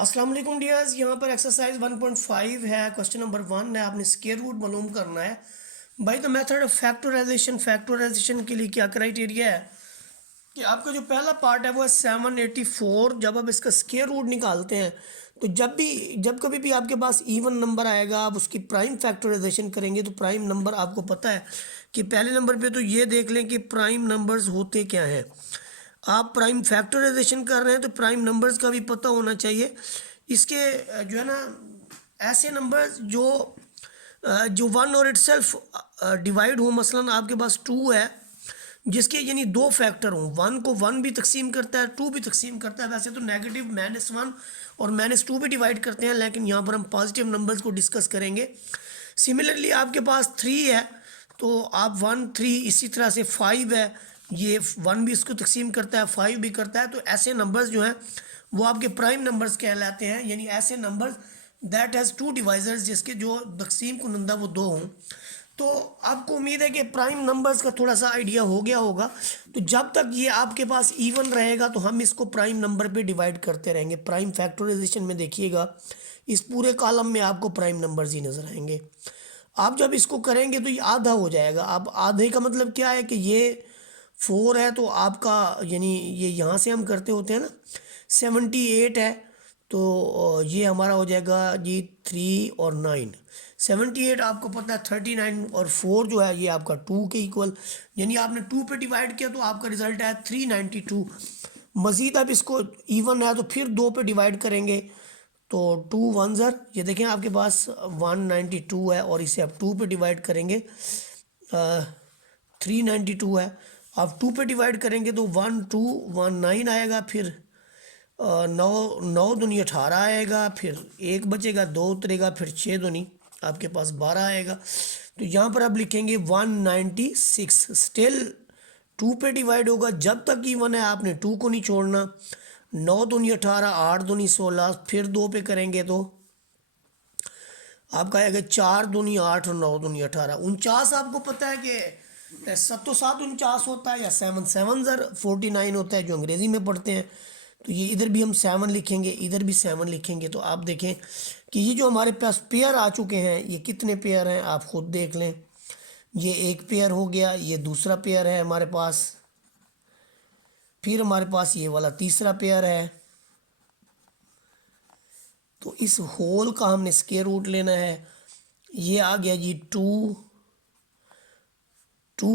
अस्सलाम वालेकुम डियर्स। यहाँ पर एक्सरसाइज 1.5 है। क्वेश्चन नंबर 1 है, आपने स्क्वायर रूट मालूम करना है। By the method of factorization के लिए क्या क्राइटेरिया है कि आपका जो पहला पार्ट है वो है 784। जब आप इसका स्क्वायर रूट निकालते हैं तो जब कभी भी आपके पास इवन नंबर आएगा आप उसकी प्राइम फैक्टराइजेशन करेंगे तो प्राइम नंबर आपको पता है कि पहले नंबर पे तो ये देख लें कि प्राइम नंबर्स होते क्या हैं। आप प्राइम फैक्टराइजेशन कर रहे हैं तो प्राइम नंबर्स का भी पता होना चाहिए। इसके जो है ना ऐसे नंबर्स जो वन और इटसेल्फ डिवाइड हो। मसलन आपके पास टू है जिसके यानी दो फैक्टर हों, वन को वन भी तकसीम करता है, टू भी तकसीम करता है। वैसे तो नेगेटिव -1 और -2 भी डिवाइड करते हैं, लेकिन यहाँ पर हम पॉजिटिव नंबर्स को डिस्कस करेंगे। सिमिलरली आपके पास 3 है तो आप 1 3, इसी तरह से 5 है, ये 1 भी इसको तकसीम करता है, 5 भी करता है। तो ऐसे नंबर्स जो हैं वो आपके प्राइम नंबर्स कहलाते हैं, यानी ऐसे numbers that has two divisors, जिसके जो तकसीम कुनंदा वो दो हों। तो आपको उम्मीद है कि प्राइम नंबर्स का थोड़ा सा आइडिया हो गया होगा। तो जब तक ये आपके पास इवन रहेगा तो हम इसको प्राइम नंबर पे डिवाइड करते रहेंगे। प्राइम फैक्टराइजेशन में देखिएगा इस पूरे कॉलम में आपको प्राइम नंबर्स ही नज़र आएंगे। आप जब इसको करेंगे तो ये आधा हो जाएगा। अब आधे का मतलब क्या है कि ये 4 है तो आपका यानी ये यहाँ से हम करते होते हैं ना, 78 है तो ये हमारा हो जाएगा जी 3 और 9। 78 आपको पता है 39 और 4 जो है ये आपका 2 के इक्वल, यानी आपने 2 पे डिवाइड किया तो आपका रिजल्ट है 392। मज़ीद अब इसको इवन है तो फिर 2 पे डिवाइड करेंगे तो 2 1 ज़र, ये देखें आपके पास 192 है और इसे आप 2 पे डिवाइड करेंगे 392 है। आप 2 पे डिवाइड करेंगे तो 1219 आएगा, फिर 9 9 दूनी 18 आएगा, फिर एक बचेगा, दो उतरेगा, फिर 6 दूनी आपके पास 12 आएगा। तो यहाँ पर आप लिखेंगे 196। स्टिल 2 पे डिवाइड होगा, जब तक इवन है आपने 2 को नहीं छोड़ना। 9 दूनी 18, 8 दूनी 16, फिर 2 पे करेंगे तो आपका आएगा 4 दूनी 8 और 9 दूनी 18। 49 आपको पता है कि 7 49 होता है, या 7 7 ज़र 49 होता है जो अंग्रेज़ी में पढ़ते हैं। तो ये इधर भी हम 7 लिखेंगे, इधर भी 7 लिखेंगे। तो आप देखें कि ये जो हमारे पास पेयर आ चुके हैं, ये कितने पेयर हैं आप ख़ुद देख लें। ये एक पेयर हो गया, ये दूसरा पेयर है हमारे पास, फिर हमारे पास ये वाला तीसरा पेयर है। तो इस होल का हमने स्क्वायर रूट लेना है। ये आ गया जी 2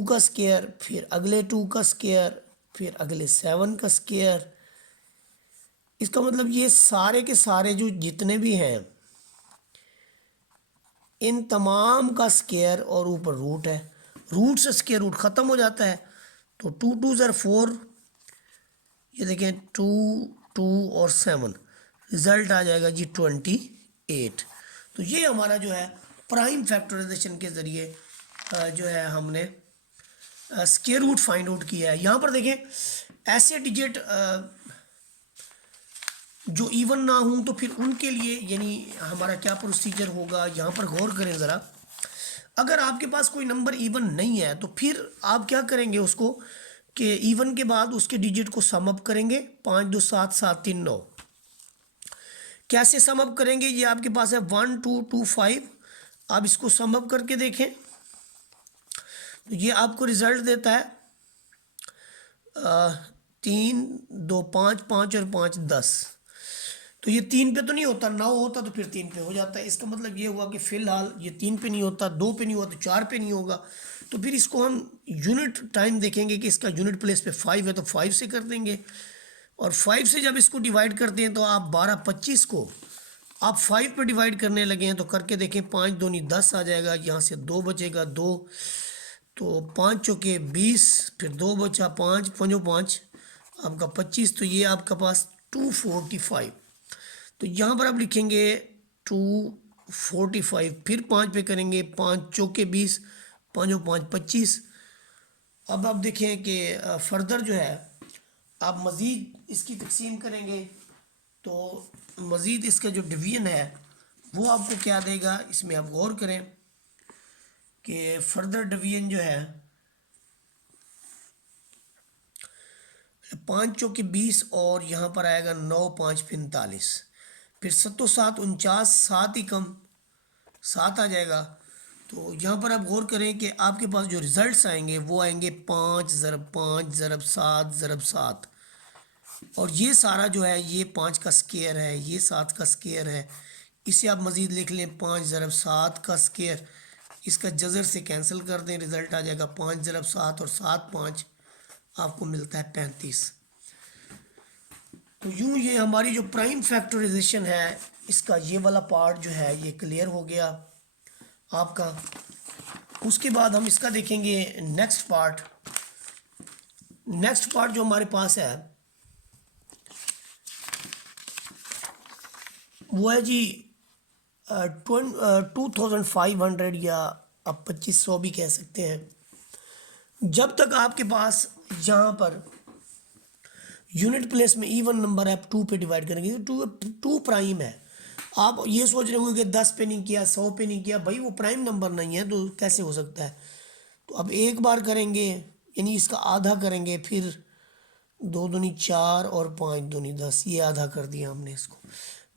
का स्क्वायर, फिर अगले 2 का स्क्वायर, फिर अगले 7 का स्क्वायर। इसका मतलब ये सारे के सारे जो जितने भी हैं इन तमाम का स्क्वायर और ऊपर रूट है। रूट से स्क्वायर रूट ख़त्म हो जाता है तो 2 2 ज़र 4, ये देखें 2 2 और 7, रिज़ल्ट आ जाएगा जी 28। तो ये हमारा जो है प्राइम फैक्टराइजेशन के ज़रिए जो है हमने स्क्वायर रूट फाइंड आउट किया है। यहाँ पर देखें ऐसे डिजिट जो इवन ना हों तो फिर उनके लिए यानी हमारा क्या प्रोसीजर होगा, यहाँ पर गौर करें ज़रा। अगर आपके पास कोई नंबर इवन नहीं है तो फिर आप क्या करेंगे उसको कि इवन के बाद उसके डिजिट को सम अप करेंगे। 5 2 7 7 3 9। कैसे सम अप करेंगे, ये आपके पास है 1 2 2 5। आप इसको सम अप करके देखें तो ये आपको रिज़ल्ट देता है 3 2 5 5 और 5 10। तो ये 3 पे तो नहीं होता, 9 होता तो फिर 3 पे हो जाता है। इसका मतलब ये हुआ कि फ़िलहाल ये 3 पे नहीं होता, 2 पे नहीं हुआ तो 4 पे नहीं होगा। तो फिर इसको हम यूनिट टाइम देखेंगे कि इसका यूनिट प्लेस पे 5 है तो 5 से कर देंगे। और 5 से जब इसको डिवाइड करते हैं तो आप 12 25 को आप 5 पे डिवाइड करने लगे हैं तो करके देखें, 5 दूनी 10 आ जाएगा, यहाँ से 2 बचेगा 2, तो 5 चौके 20, फिर 2 बचा 5 5 5 आपका 25। तो ये आपका पास 245। तो यहाँ पर आप लिखेंगे 245, फिर 5 पे करेंगे, 5 चौके 20, 5 5 25। अब आप देखें कि फर्दर जो है आप मज़ीद इसकी तकसीम करेंगे तो मज़ीद इसका जो डिवीज़न है वो आपको क्या देगा, इसमें आप गौर करें कि फर्दर डिवीज़न जो है 5 चौके 20 और यहाँ पर आएगा 9 5 45। फिर 7 7 ही कम 7 आ जाएगा। तो यहाँ पर आप गौर करें कि आपके पास जो रिजल्ट्स आएंगे वो आएंगे 5 × 5 × 7 × 7। और ये सारा जो है ये 5 का स्क्वायर है, ये 7 का स्क्वायर है। इसे आप मज़ीद लिख लें 5 × 7 का स्क्वायर। इसका जज़र से कैंसिल कर दें, रिज़ल्ट आ जाएगा 5 × 7 और 7 5 आपको मिलता है 35। तो यूँ ये हमारी जो प्राइम फैक्टराइजेशन है इसका ये वाला पार्ट जो है ये क्लियर हो गया आपका। उसके बाद हम इसका देखेंगे नेक्स्ट पार्ट। नेक्स्ट पार्ट जो हमारे पास है वो है जी 2500 या आप 2500 भी कह सकते हैं। जब तक आपके पास यहाँ पर यूनिट प्लेस में इवन नंबर है, आप 2 पे डिवाइड करेंगे तो टू प्राइम है। आप ये सोच रहे होंगे कि 10 पे नहीं किया, 100 पे नहीं किया, भाई वो प्राइम नंबर नहीं है तो कैसे हो सकता है। तो अब एक बार करेंगे यानी इसका आधा करेंगे, फिर 2 दूनी 4 और 5 दूनी 10, ये आधा कर दिया हमने इसको।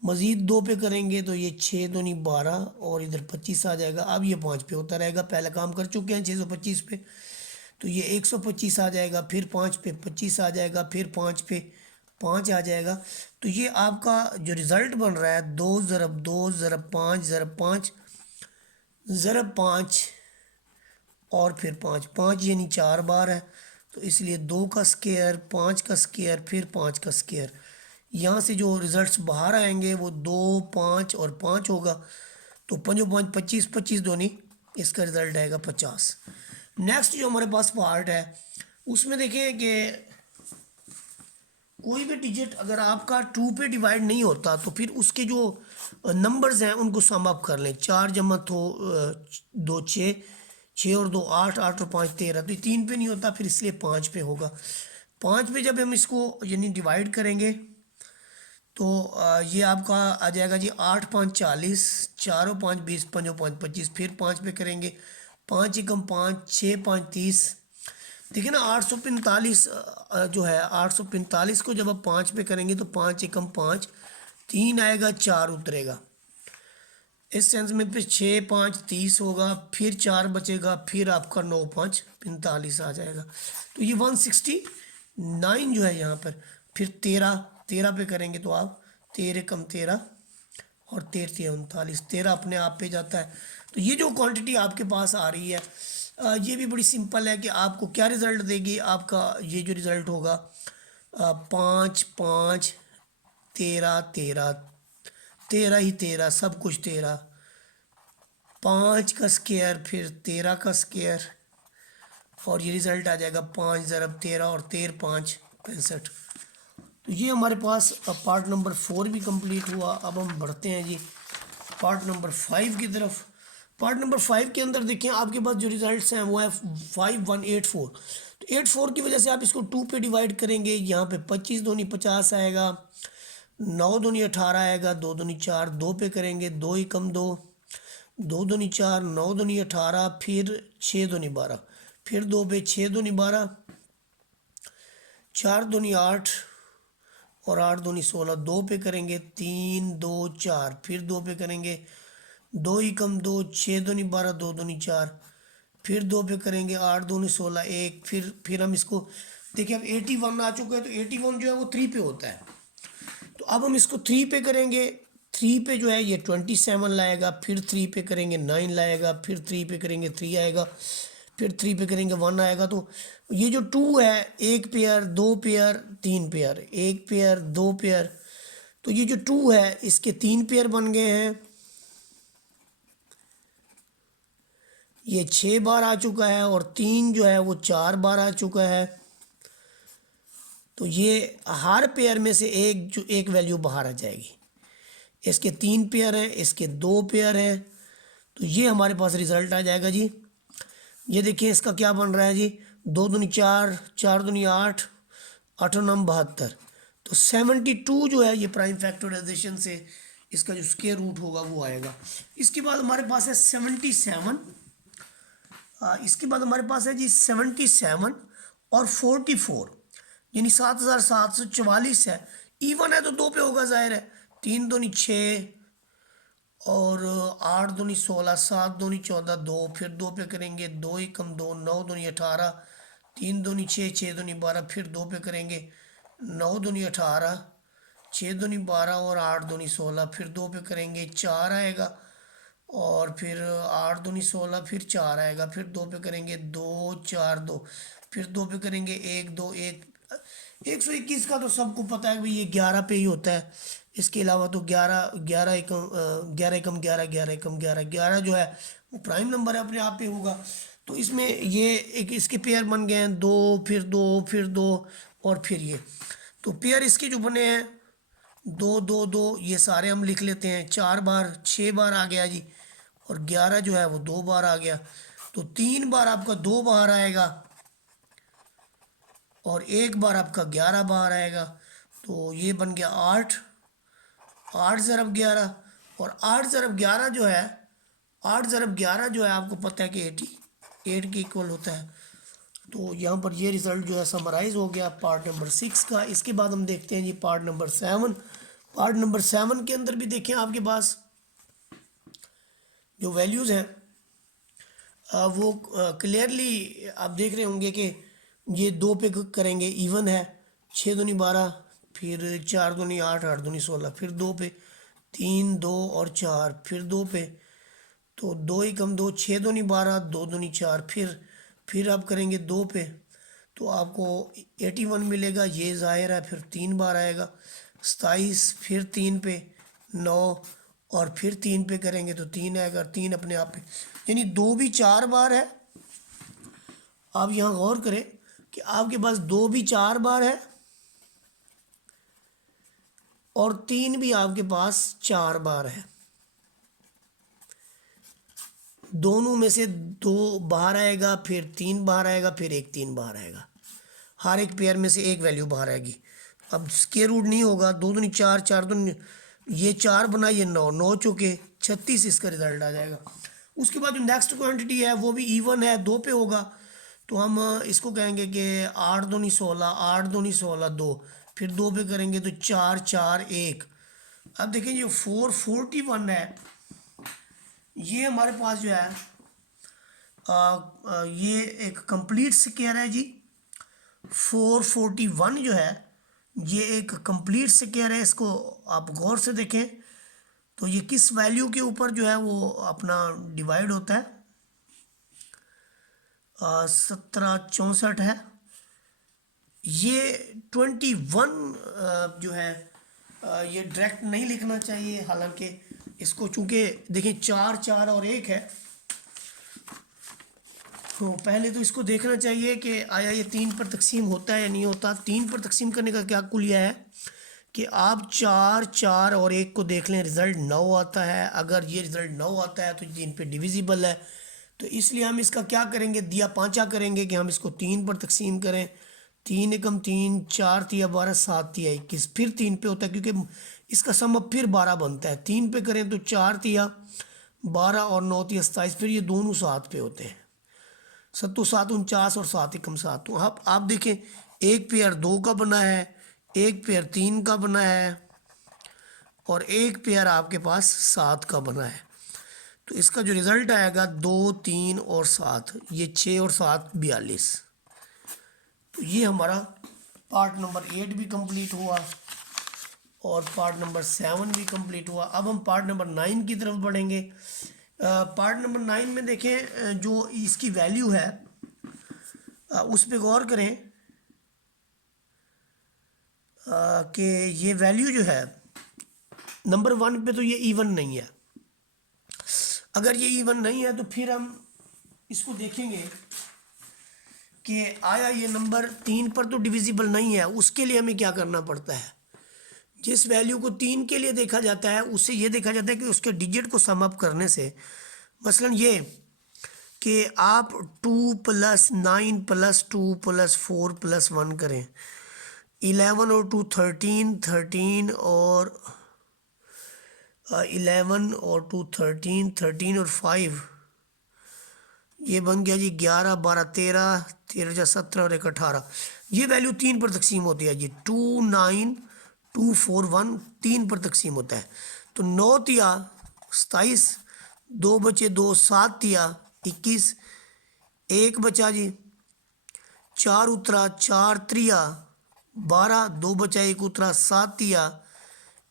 मज़ीद 2 पे करेंगे तो ये 6 दूनी 12 और इधर 25 आ जाएगा। अब ये 5 पे होता रहेगा, पहला काम कर चुके हैं 625 पे, तो ये 125 आ जाएगा। फिर 5 पे 25 आ जाएगा, फिर 5 पे 5 आ जाएगा। तो ये आपका जो रिज़ल्ट बन रहा है 2 ज़रब 2 ज़रब 5 ज़रब 5 ज़रब 5 और फिर 5 5 यानी 4 बार है। तो इसलिए 2 का स्क्वायर 5 का स्क्वायर फिर 5 का स्क्वायर। यहाँ से जो रिज़ल्ट्स बाहर आएंगे वो 2 5 और 5 होगा। तो 5 5 25 25 दूनी इसका रिज़ल्ट आएगा 50। नेक्स्ट जो हमारे पास पार्ट है उसमें देखें कि कोई भी डिजिट अगर आपका 2 पे डिवाइड नहीं होता तो फिर उसके जो नंबर्स हैं उनको सम अप कर लें। 4 जमा तो 2 6, 6 और 2 8, 8 और 5 13। तो ये 3 पे नहीं होता, फिर इसलिए 5 पे होगा। 5 पे जब हम इसको यानी डिवाइड करेंगे तो ये आपका आ जाएगा जी 8 5 40, 4 और 5 20, 5 और 5 25। फिर 5 पे करेंगे 5 एकम 5, 6 5 30। देखिए ना 845 जो है 845 को जब आप 5 पे करेंगे तो 5 एकम 5, 3 आएगा 4 उतरेगा। इस सेंस में फिर 6 5 30 होगा, फिर 4 बचेगा, फिर आपका 9 5 45 आ जाएगा। तो ये 169 जो है यहाँ पर। फिर 13 पे करेंगे तो आप 13 कम 13 और 13 39, 13 अपने आप पे जाता है। तो ये जो क्वांटिटी आपके पास आ रही है ये भी बड़ी सिंपल है कि आपको क्या रिज़ल्ट देगी। आपका ये जो रिज़ल्ट होगा 5 5 13 13 13 ही 13, सब कुछ 13, 5 का स्क्वायर फिर 13 का स्क्वायर और ये रिज़ल्ट आ जाएगा 5 ज़रब 13 और 13 5 65। तो ये हमारे पास पार्ट नंबर 4 भी कंप्लीट हुआ। अब हम बढ़ते हैं जी पार्ट नंबर 5 की तरफ। पार्ट नंबर 5 के अंदर देखें आपके पास जो रिजल्ट्स हैं वो है 5184। तो 84 की वजह से आप इसको 2 पे डिवाइड करेंगे। यहाँ पे 25 दूनी 50 आएगा, 9 दूनी 18 आएगा, 2 दूनी 4, 2 पे करेंगे 2 ही कम 2, 2 दूनी 4, 9 दूनी 18, फिर 6 दूनी 12, फिर 2 पे 6 दूनी 12, 4 दूनी 8 और 8 दूनी 16, 2 पे करेंगे 3 2 4, फिर 2 पे करेंगे 2 ही कम 2, 6 दूनी 12, 2 दूनी 4, फिर 2 पे करेंगे 8 दूनी 16 1, फिर हम इसको देखिए अब 81 आ चुका है। तो 81 जो है वो 3 पे होता है। तो अब हम इसको 3 पे करेंगे, 3 पे जो है ये 27 लाएगा, फिर 3 पे करेंगे 9 लाएगा, फिर 3 पे करेंगे 3 आएगा, फिर 3 पे करेंगे 1 आएगा। तो ये जो 2 है 1 pair 2 pair 3 pair, 1 pair 2 pair, तो ये जो 2 है इसके 3 पेयर बन गए हैं। ये 6 बार आ चुका है और 3 जो है वो 4 बार आ चुका है। तो ये हर पेयर में से एक वैल्यू बाहर आ जाएगी। इसके 3 पेयर हैं, इसके 2 पेयर हैं। तो ये हमारे पास रिज़ल्ट आ जाएगा जी। ये देखिए इसका क्या बन रहा है जी, 2 दूनी 4, 4 दूनी 8, 8 9 72। तो 72 जो है ये प्राइम फैक्टराइजेशन से इसका जो स्क्वायर रूट होगा वो आएगा। इसके बाद हमारे पास है 77। इसके बाद हमारे पास है जी 77 और 44, यानी 7744 है। इवन है तो 2 पे होगा ज़ाहिर है, तीन दूनी 6 और 8 दूनी 16, 7 दूनी 14, 2 फिर 2 पे करेंगे, 2 एकम 2, 9 दूनी 18, 3 दूनी 6, 6 दूनी 12, फिर 2 पे करेंगे, 9 दूनी 18, 6 दूनी 12 और 8 दूनी 16, फिर 2 पे करेंगे 4 आएगा, और फिर 8 दूनी 16, फिर 4 आएगा, फिर 2 पे करेंगे 2 4 2, फिर 2 पे करेंगे 1 2 1। 121 का तो सबको पता है कि भाई ये 11 पे ही होता है। इसके अलावा तो 11 11 एकम 11 एकम 11 11 एकम 11 11 जो है वो प्राइम नंबर है, अपने आप पे होगा। तो इसमें ये एक इसके पेयर बन गए हैं, 2 फिर 2 फिर 2 और फिर ये। तो पेयर इसके जो बने हैं 2 2 2, ये सारे हम लिख लेते हैं। 4 बार 6 बार आ गया जी, और 11 जो है वो 2 बार आ गया। तो 3 बार आपका 2 बार आएगा, और 1 बार आपका 11 बार आएगा। तो ये बन गया 8, 8 ज़रब 11, और 8 ज़रब 11 जो है, 8 ज़रब 11 जो है आपको पता है कि 88 के इक्वल होता है। तो यहाँ पर ये रिज़ल्ट जो है समराइज़ हो गया पार्ट नंबर 6 का। इसके बाद हम देखते हैं जी पार्ट नंबर 7। पार्ट नंबर 7 के अंदर भी देखें आपके पास जो वैल्यूज़ हैं वो क्लियरली आप देख रहे होंगे कि ये 2 पे करेंगे इवन है, 6 दूनी 12, फिर 4 दूनी 8, 8 दूनी 16, फिर 2 पे 3 2 और 4, फिर 2 पे, तो 2 एकम 2, 6 दूनी 12, 2 दूनी 4, फिर आप करेंगे 2 पे, तो आपको 81 मिलेगा, ये ज़ाहिर है। फिर 3 बार आएगा 27, फिर 3 पे 9, और फिर 3 पे करेंगे तो 3 आएगा, 3 अपने आप पे, यानी 2 भी 4 बार है। आप यहाँ गौर करें कि आपके पास 2 भी 4 बार है, और 3 भी आपके पास 4 बार है। दोनों में से 2 बाहर आएगा, फिर 3 बाहर आएगा, फिर 1 3 बाहर आएगा। हर एक पेयर में से एक वैल्यू बाहर आएगी। अब स्क्वायर रूट नहीं होगा, 2 दूनी 4, 4 दूनी, ये 4 बना, ये 9, 9 चौके 36, इसका रिजल्ट आ जाएगा। उसके बाद जो नेक्स्ट क्वांटिटी है वो भी इवन है, 2 पे होगा, तो हम इसको कहेंगे कि 8 दूनी 16, 8 दूनी 16 2, फिर 2 पे करेंगे तो 4 4 1। अब देखें जो 441 है, ये हमारे पास जो है ये एक कंप्लीट स्क्वायर है जी। 441 जो है ये एक कंप्लीट स्क्वायर है। इसको आप गौर से देखें तो ये किस वैल्यू के ऊपर जो है वो अपना डिवाइड होता है, 1764 है। ये 21 जो है ये डायरेक्ट नहीं लिखना चाहिए, हालांकि इसको चूँकि देखिए 4 4 और 1 है, तो पहले तो इसको देखना चाहिए कि आया ये 3 पर तकसीम होता है या नहीं होता। 3 पर तकसीम करने का क्या कुलिया है कि आप 4 4 और 1 को देख लें, रिज़ल्ट 9 आता है। अगर ये रिज़ल्ट 9 आता है तो ये इन पे डिविजिबल है, तो इसलिए हम इसका क्या करेंगे, दिया पाँचा करेंगे कि हम इसको 3 पर तकसीम करें। 3 एकम 3, 4 तिया 12, 7 तिया 21, फिर 3 पे होता है क्योंकि इसका सम अब फिर 12 बनता है। 3 पे करें तो 4 तिया 12 और 9 तिया 27, फिर ये दोनों 7 पे होते हैं। 7 7 49 और 7 एकम 7। तो आप देखें एक पेयर 2 का बना है, एक पेयर 3 का बना है, और एक पेयर आपके पास 7 का बना है। तो इसका जो रिज़ल्ट आएगा 2 3 और 7, ये 6 और 7 42। तो ये हमारा पार्ट नंबर 8 भी कंप्लीट हुआ और पार्ट नंबर 7 भी कंप्लीट हुआ। अब हम पार्ट नंबर 9 की तरफ बढ़ेंगे। पार्ट नंबर 9 में देखें जो इसकी वैल्यू है उस पर गौर करें कि ये वैल्यू जो है नंबर 1 पे तो ये इवन नहीं है। अगर ये इवन नहीं है तो फिर हम इसको देखेंगे कि आया ये नंबर 3 पर तो डिविजिबल नहीं है। उसके लिए हमें क्या करना पड़ता है, जिस वैल्यू को 3 के लिए देखा जाता है उससे ये देखा जाता है कि उसके डिजिट को सम अप करने से, मसलन ये कि आप 2 + 9 + 2 + 4 + 1 करें, 11 और 2 13, 13 और 11 और 2 13, 13 और 5 ये बन गया जी 11 12 13, 13 × 17 और 1 18। ये वैल्यू 3 पर तकसीम होती है जी। 2 9 241 3 पर तकसीम होता है। तो 9 तिया 27, 2 बचे 2, 7 तिया 21, 1 बचा जी, 4 उतरा, 4 त्रिया 12, 2 बचा 1 उतरा, 7 तिया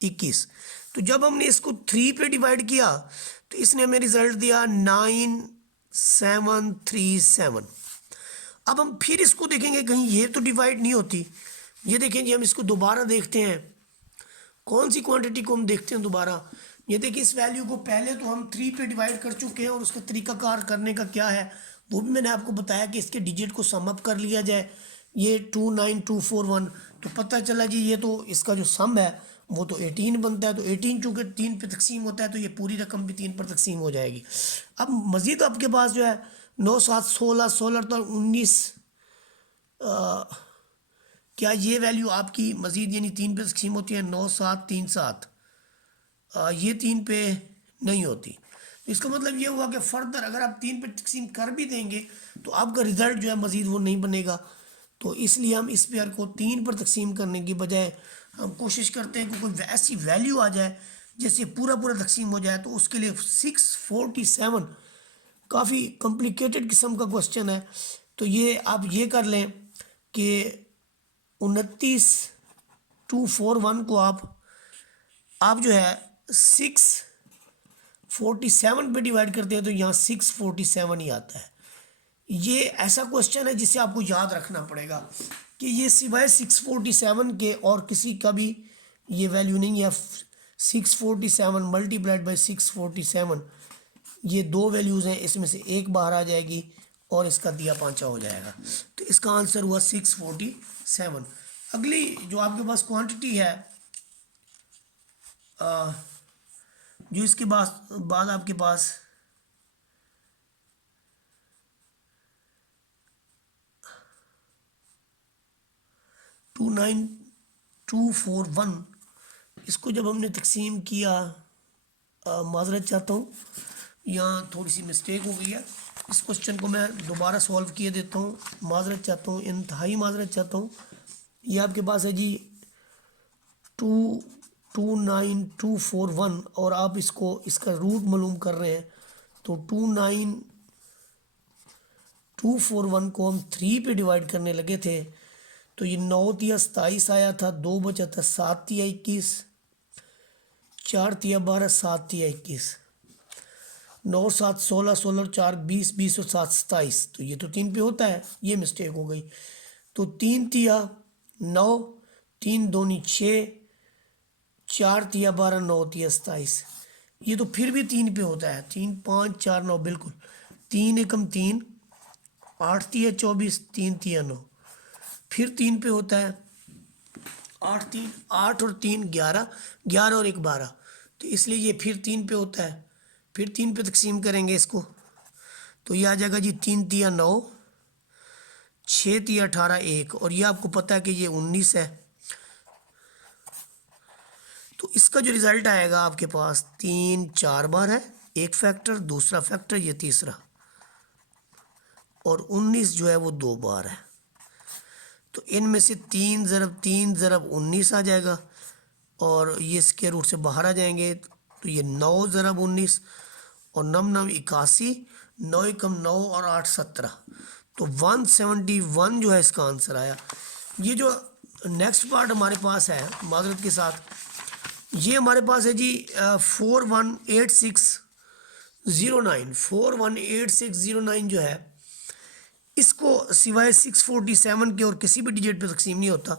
21। तो जब हमने इसको 3 पे डिवाइड किया तो इसने हमें रिजल्ट दिया 9737। अब हम फिर इसको देखेंगे कहीं ये तो डिवाइड नहीं होती। ये देखें जी, हम इसको दोबारा देखते हैं, कौन सी क्वांटिटी को हम देखते हैं दोबारा। ये देखिए, इस वैल्यू को पहले तो हम 3 पे डिवाइड कर चुके हैं और उसका तरीकाकार करने का क्या है वो भी मैंने आपको बताया कि इसके डिजिट को सम अप कर लिया जाए। ये 29241, तो पता चला जी ये तो इसका जो सम है वो तो 18 बनता है। तो 18 चूँकि 3 पे तकसीम होता है तो ये पूरी रकम भी 3 पर तकसीम हो जाएगी। अब मज़ीद आपके पास जो है 9 7 16 16 तो 19, क्या ये वैल्यू आपकी मज़ीद यानी 3 पे तकसीम होती है? 9 7 3 7, ये 3 पे नहीं होती। तो इसका मतलब ये हुआ कि फर्दर अगर आप 3 पे तकसीम कर भी देंगे तो आपका रिज़ल्ट जो है मज़ीद वो नहीं बनेगा। तो इसलिए हम इस पेयर को 3 पर तकसीम करने की बजाय हम कोशिश करते हैं कि कोई ऐसी वैल्यू आ जाए जैसे पूरा पूरा तकसीम हो जाए। तो उसके लिए 647 काफ़ी कॉम्प्लिकेटेड किस्म का क्वेश्चन है। तो ये आप ये कर लें कि 29241 को आप जो है 647 पे डिवाइड करते हैं तो यहाँ 647 ही आता है। ये ऐसा क्वेश्चन है जिसे आपको याद रखना पड़ेगा कि ये सिवाय 647 के और किसी का भी ये वैल्यू नहीं है। 647 मल्टीप्लाइड बाई 647, ये 2 वैल्यूज़ हैं, इसमें से एक बाहर आ जाएगी और इसका दिया पांचा हो जाएगा। तो इसका आंसर हुआ 647। अगली जो आपके पास क्वांटिटी है, जो इसके बाद आपके पास 29241, इसको जब हमने तकसीम किया, माजरत चाहता हूँ यहाँ थोड़ी सी मिस्टेक हो गई है। इस क्वेश्चन को मैं दोबारा सॉल्व किए देता हूँ, माजरत चाहता हूँ, इंतहाई माजरत चाहता हूँ। ये आपके पास है जी 29241 और आप इसका रूट मालूम कर रहे हैं। तो 29241 को हम 3 पे डिवाइड करने लगे थे तो ये 9 तिया 27 आया था, 2 बचा था, 7 तिया 21, 4 तिया 12, 7 तिया 21, 9 7 16 16 और 4 20 20 और 7 27। तो ये तो 3 पे होता है, ये मिस्टेक हो गई। तो 3 तिया 9, 3 दूनी 6, 4 तिया 12, 9 तिया 27। ये तो फिर भी 3 पे होता है। 3 5 4 9, बिल्कुल 3 एकम 3, 8 तिया 24, 3 तिया 9, फिर 3 पे होता है। 8 3 8 और 3 11, 11 और 1 12, तो इसलिए ये फिर 3 पे होता है। फिर 3 पे तकसीम करेंगे इसको तो ये आ जाएगा जी 3 तिया 9, 6 तिया 18 1, और ये आपको पता है कि ये 19 है। तो इसका जो रिज़ल्ट आएगा आपके पास 3 4 बार है, एक फैक्टर, दूसरा फैक्टर, ये तीसरा, और 19 जो है वो 2 बार है। तो इनमें से 3 ज़रब 3 ज़रब 19 आ जाएगा और ये स्क्वायर रूट से बाहर आ जाएंगे। तो ये 9 ज़रब 19 और 9 9 81, 9 एकम 9 और 8 17, तो 171 जो है इसका आंसर आया। ये जो नेक्स्ट पार्ट हमारे पास है माजरत के साथ, ये हमारे पास है जी 418609। 418609 जो है इसको सिवाय 647 के और किसी भी डिजिट पे तकसीम नहीं होता।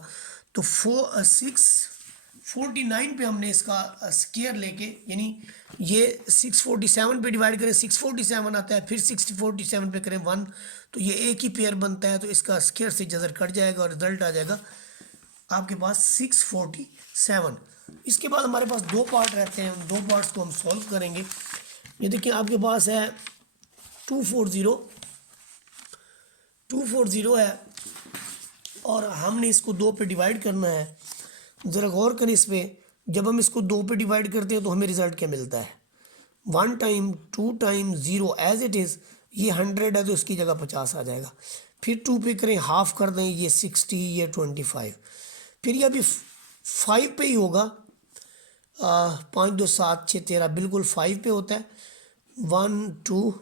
तो 649 पे हमने इसका स्क्वायर लेके, यानी ये 647 पे डिवाइड करें 647 आता है, फिर 647 पे करें 1, तो ये एक ही पेयर बनता है। तो इसका स्क्वायर से जज़र कट जाएगा और रिजल्ट आ जाएगा आपके पास 647। इसके बाद हमारे पास 2 पार्ट रहते हैं, उन 2 पार्ट्स को हम सॉल्व करेंगे। ये देखिए आपके पास है 240 है और हमने इसको 2 पे डिवाइड करना है। ज़रा गौर करें इस पर, जब हम इसको 2 पे डिवाइड करते हैं तो हमें रिज़ल्ट क्या मिलता है? 1 time 2 time 0 as it is, ये 100 है तो इसकी जगह 50 आ जाएगा। फिर 2 पे करें, हाफ कर दें, ये 60, ये 25। फिर ये अभी 5 पे ही होगा। 5 2 7 6 13 बिल्कुल 5 पे होता है। 1 2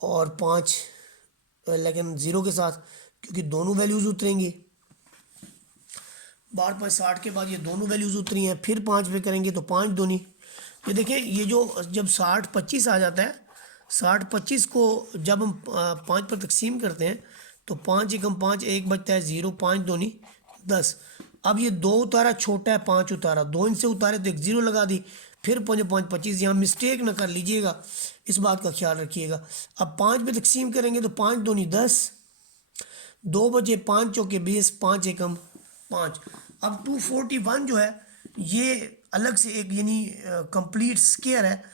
और 5 लेकिन 0 के साथ, क्योंकि दोनों वैल्यूज़ उतरेंगी। 12/60 के बाद ये दोनों वैल्यूज़ उतरी हैं, फिर 5 पे करेंगे तो 5 दूनी। ये देखें, ये जो जब 60 25 आ जाता है, 60 25 को जब हम 5 पर तकसीम करते हैं तो 5 एकम 5, 1 बचता है 0, 5 दूनी 10। अब ये 2 उतारा, छोटा है 5 उतारा, 2 इनसे उतारे तो एक 0 लगा दी, फिर 5 5 25। यहाँ मिस्टेक ना कर लीजिएगा, इस बात का ख्याल रखिएगा। अब 5 पे तकसीम करेंगे तो 5 दूनी 10, 2 बजे 5 चौके 20, 5 एकम 5। अब 241 जो है ये अलग से एक यानी कंप्लीट स्क्वायर है,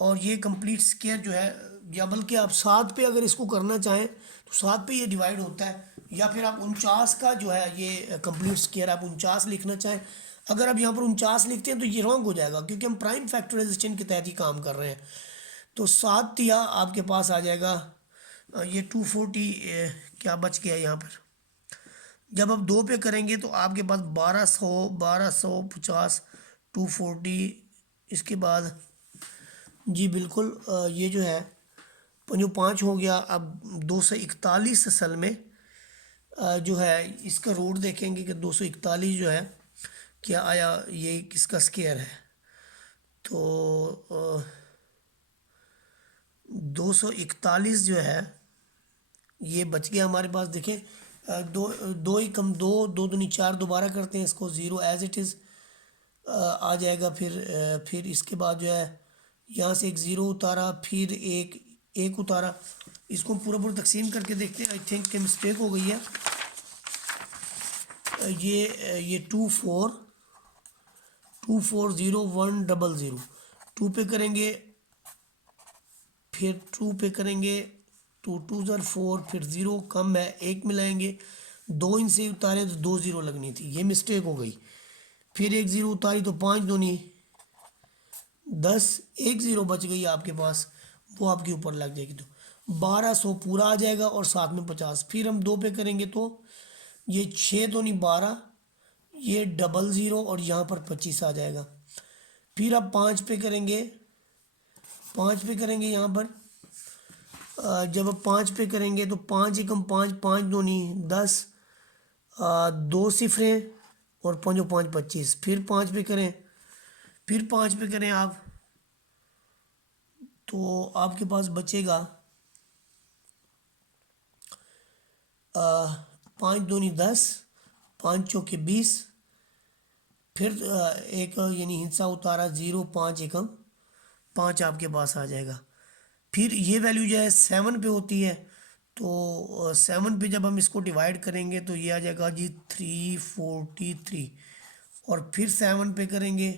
और ये कंप्लीट स्क्वायर जो है, या बल्कि आप 7 पे अगर इसको करना चाहें तो 7 पे ये डिवाइड होता है, या फिर आप 49 का जो है ये कंप्लीट स्क्वायर आप 49 लिखना चाहें। अगर आप यहाँ पर 49 लिखते हैं तो ये रॉन्ग हो जाएगा, क्योंकि हम प्राइम फैक्टराइजेशन के तहत ही काम कर रहे हैं। तो 7 तिया आपके पास आ जाएगा ये 240 क्या बच गया यहाँ पर। जब आप 2 पे करेंगे तो आपके पास 1250 240, इसके बाद जी बिल्कुल ये जो है 5 हो गया। अब 241 असल में जो है इसका रूट देखेंगे कि 241 जो है क्या आया, ये किसका स्क्वायर है। तो 241 जो है ये बच गया हमारे पास। देखें, दो दो ही कम दो, 2 दूनी 4, दोबारा करते हैं इसको, 0 एज इट इज़ आ जाएगा। फिर इसके बाद जो है यहाँ से एक 0 उतारा, फिर एक उतारा। इसको पूरा पूरा तकसीम करके देखते हैं। आई थिंक कि मिस्टेक हो गई है। ये 2 4 2 4 0 1 0 0 2 पे करेंगे, फिर 2 पे करेंगे, 2 2 4, फिर 0 कम है 1 मिलाएंगे, 2 इनसे उतारे तो 2 0 लगनी थी, ये मिस्टेक हो गई। फिर एक 0 उतारी तो 5 दूनी 10, एक 0 बच गई आपके पास, वो आपके ऊपर लग जाएगी। तो 1200 पूरा आ जाएगा और साथ में 50। फिर हम 2 पे करेंगे तो ये 6 दूनी 12, ये 00 और यहाँ पर 25 आ जाएगा। फिर अब 5 पे करेंगे, 5 पे करेंगे यहाँ पर जब आप 5 पे करेंगे तो 5 एकम 5, 5 दूनी 10, 2 सिफरें और 5 5 25। फिर 5 पे करें, फिर 5 पे करें आप, तो आपके पास बचेगा 5 दूनी 10, 5 चौके 20, फिर एक यानी हिस्सा उतारा 0, 5 एकम 5 आपके पास आ जाएगा। फिर ये वैल्यू जो है 7 पे होती है, तो 7 पे जब हम इसको डिवाइड करेंगे तो ये आ जाएगा जी 343, और फिर 7 पे करेंगे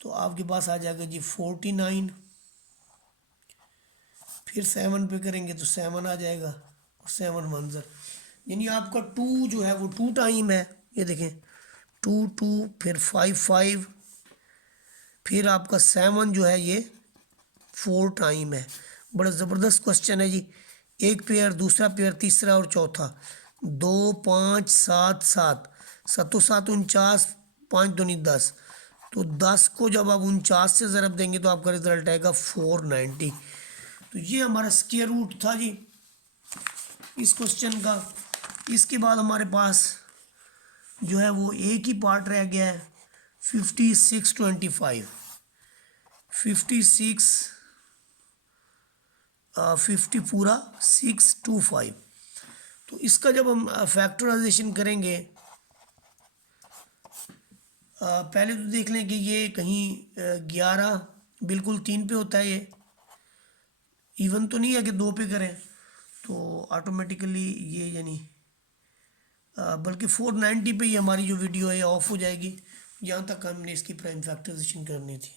तो आपके पास आ जाएगा जी 49। फिर 7 पे करेंगे तो 7 आ जाएगा, और 7 1 यानी आपका 2 जो है वो 2 टाइम है। ये देखें 2 2, फिर 5 5, फिर आपका 7 जो है ये 4 टाइम है। बड़ा ज़बरदस्त क्वेश्चन है जी। एक पेयर, दूसरा पेयर, तीसरा और चौथा। 2 5 7 7, 7 7 49, 5 दूनी 10। तो 10 को जब आप 49 से ज़रब देंगे तो आपका रिजल्ट आएगा 490। तो ये हमारा स्क्वायर रूट था जी इस क्वेश्चन का। इसके बाद हमारे पास जो है वो एक ही पार्ट रह गया है, 56 25, 56 50 पूरा 625। तो इसका जब हम फैक्टराइजेशन करेंगे, पहले तो देख लें कि ये कहीं 11 बिल्कुल 3 पे होता है, ये इवन तो नहीं है कि 2 पे करें तो ऑटोमेटिकली ये यानी बल्कि 490 पे ही हमारी जो वीडियो है ऑफ हो जाएगी। यहाँ तक हमने इसकी प्राइम फैक्टराइजेशन करनी थी।